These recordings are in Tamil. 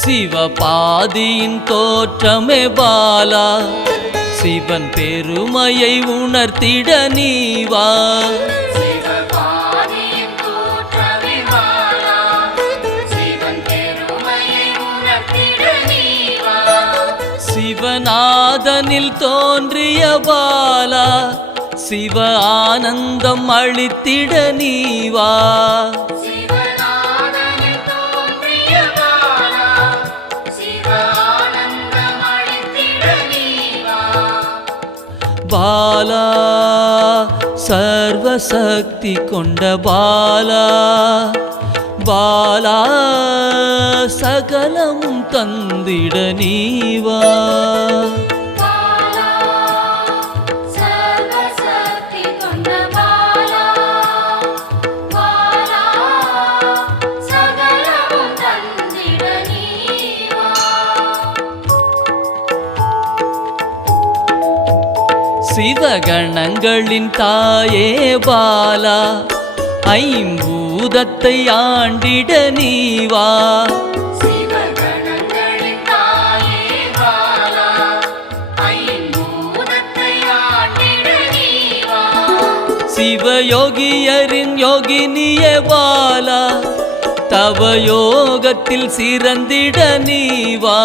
சிவபாதியின் தோற்றமே பாலா, சிவன் பெருமையை உணர்த்திட நீவா. சிவநாதனில் தோன்றிய பாலா, சிவ ஆனந்தம் அளித்திட நீவா. பாலா சர்வசக்தி கொண்ட பாலா, பாலா சகலமும் தந்திட நீவா. சிவகணங்களின் தாயே பாலா, ஐம்பூதத்தை ஆண்டிட நீவா. சிவயோகியரின் யோகினியே பாலா, தவ யோகத்தில் சிறந்திட நீவா.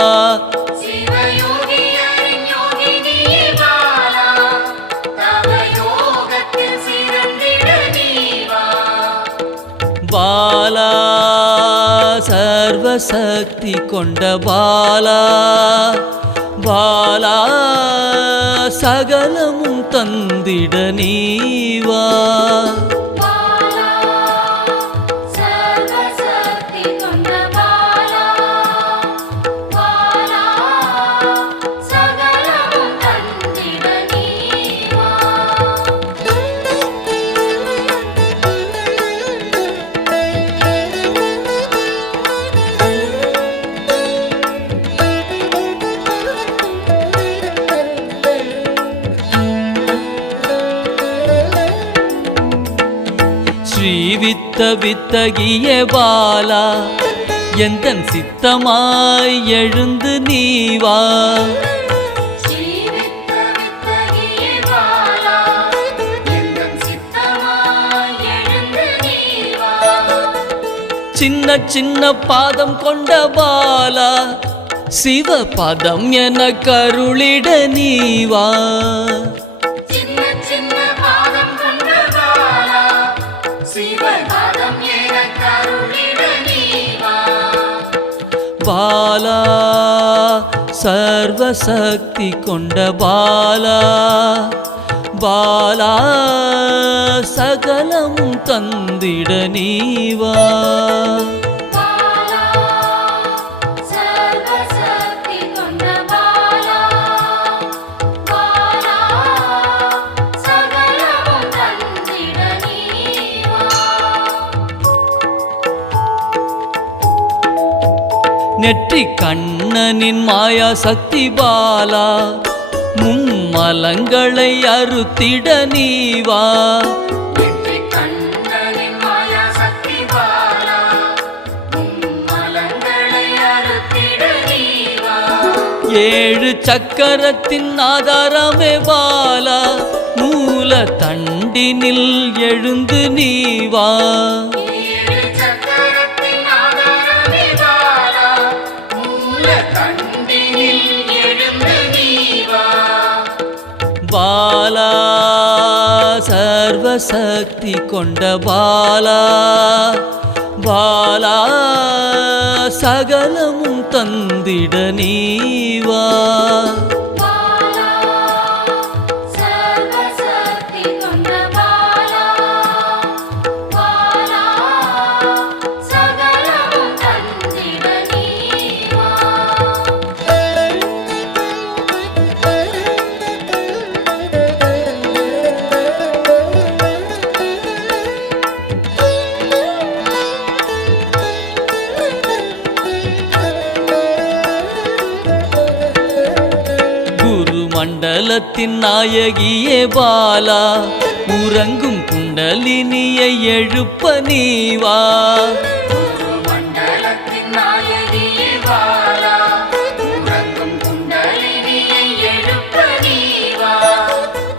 பாலா சர்வசக்தி கொண்ட பாலா, பாலா சகலமும் தந்திட நீவா. ஸ்ரீவித்த வித்தகிய பாலா, எந்தன் சித்தமாய் எழுந்து நீவா. சின்ன சின்ன பாதம் கொண்ட பாலா, சிவ பதம் என கருளிட நீவா. பாலா சர்வசக்தி கொண்ட பாலா, பாலா சகலமும் தந்திட நீவா. நெற்றி கண்ணனின் மாயா சக்தி பாலா, மும்மலங்களை அறுத்திட நீவா. ஏழு சக்கரத்தின் ஆதாரமே பாலா, மூல தண்டினில் எழுந்து நீவா. பாலா சர்வசக்தி கொண்ட பாலா, பாலா சகலமும் தந்திட நீவா. மண்டலத்தின் நாயகியே பாலா உறங்கும் குண்டலினியை எழுப்ப நீவா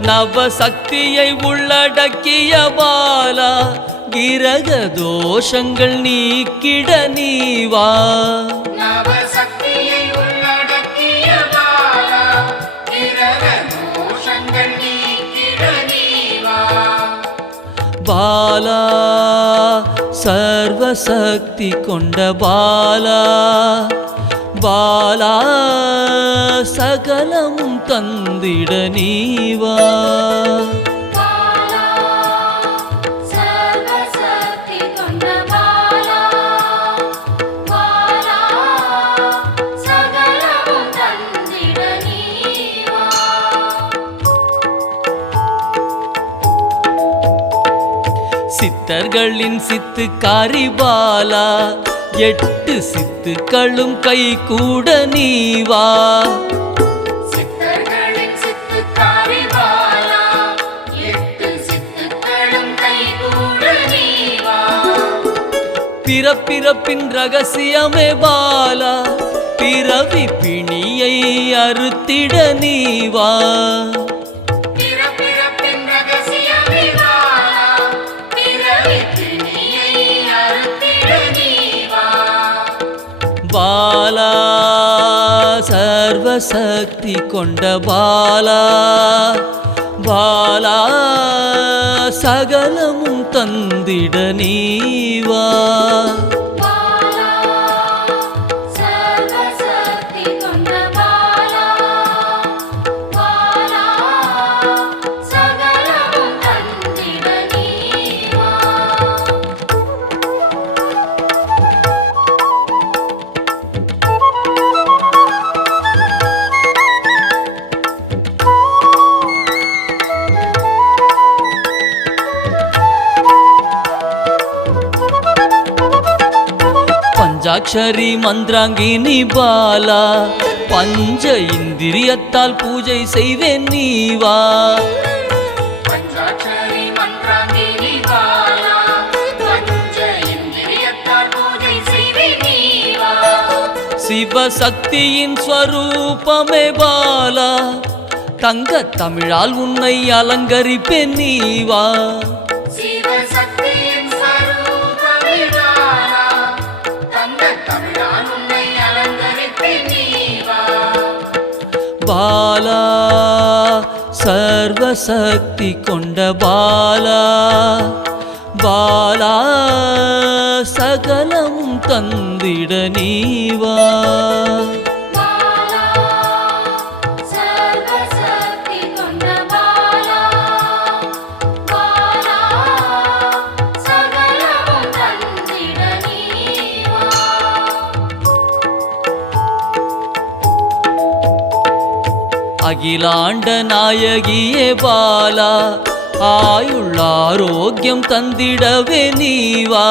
நவசக்தியை உள்ளடக்கிய பாலா கிரக தோஷங்கள் நீக்கிட நீவா பாலா சர்வசக்தி கொண்ட பாலா பாலா சகலமும் தந்திட நீவா சித்தர்களின் சித்துக்காரி பாலா 8 சித்துக்களும் கை கூட நீவா பிறப்பிறப்பின் ரகசியமே பாலா பிறவி பிணியை அறுத்திட நீவா பாலா சர்வசக்தி கொண்ட பாலா பாலா சகலமும் தந்திட நீவா பஞ்சாட்சரி மந்திராங்கினி பாலா பஞ்ச இந்திரியத்தால் பூஜை செய்வேன் நீவா சிவசக்தியின் ஸ்வரூபமே பாலா தங்க தமிழால் உன்னை அலங்கரிப்பேன் நீவா பாலா சர்வசக்தி கொண்ட பாலா பாலா சகலமும் தந்திட நீவா அகிலாண்ட நாயகியே பாலா ஆயுள் ஆரோக்கியம் தந்திடவே நீவா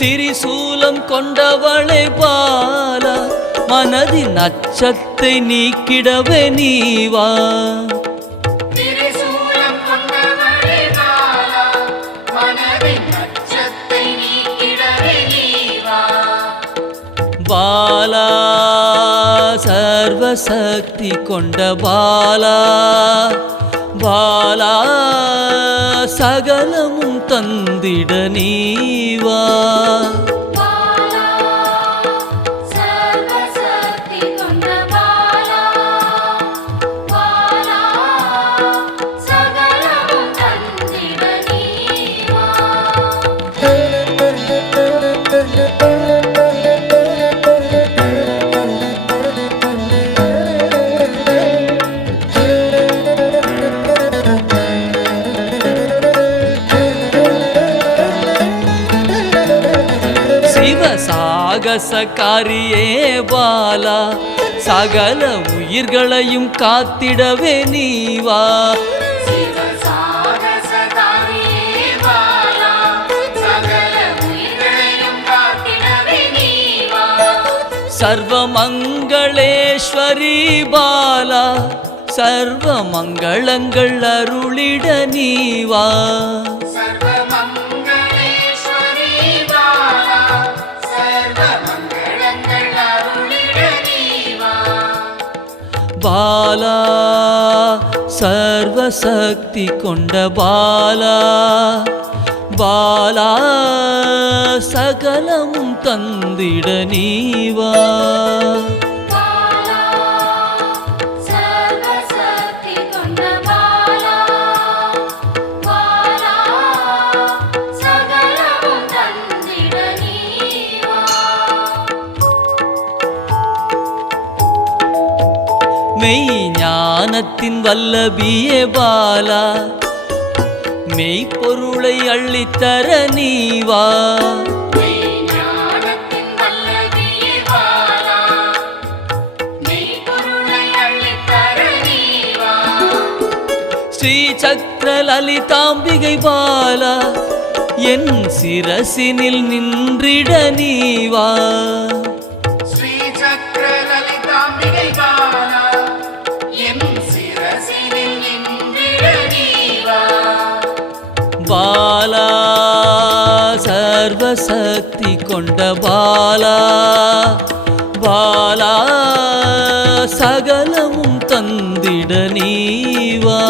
திரிசூலம் கொண்டவளே பாலா மனதின் அச்சத்தை நீக்கிடவே நீவா பாலா சர்வசக்தி கொண்ட பாலா பாலா சகலமும் தந்திட நீவா சாகசக்காரியே பாலா சகல உயிர்களையும் காத்திடவே நீவா சர்வமங்களேஸ்வரி பாலா சர்வ மங்களங்கள் அருளிட நீவா சர்வமங்களேஸ்வரி பாலா சர்வமங்களங்கள் அருளிட நீவா பாலா சர்வசக்தி கொண்ட பாலா பாலா சகலமும் தந்திட நீவா பாலா சர்வசக்தி கொண்ட பாலா பாலா சகலமும் தந்திட நீவா மெய் ஞானத்தின் வல்லபியே பாலா மெய்ப்பொருளை அள்ளித்தர நீவா ஞானத்தின் வல்லபியே பாலா மெய்ப்பொருளை அள்ளித்தர நீவா ஸ்ரீ சக்கர லலிதாம்பிகை பாலா என் சிரசினில் நின்றிட நீவா ஸ்ரீ சக்கர லலிதாம்பிகை பாலா என் சிரசினில் நின்றிட நீவா பாலா சர்வசக்தி கொண்ட பாலா பாலா சகலமும் தந்திட நீவா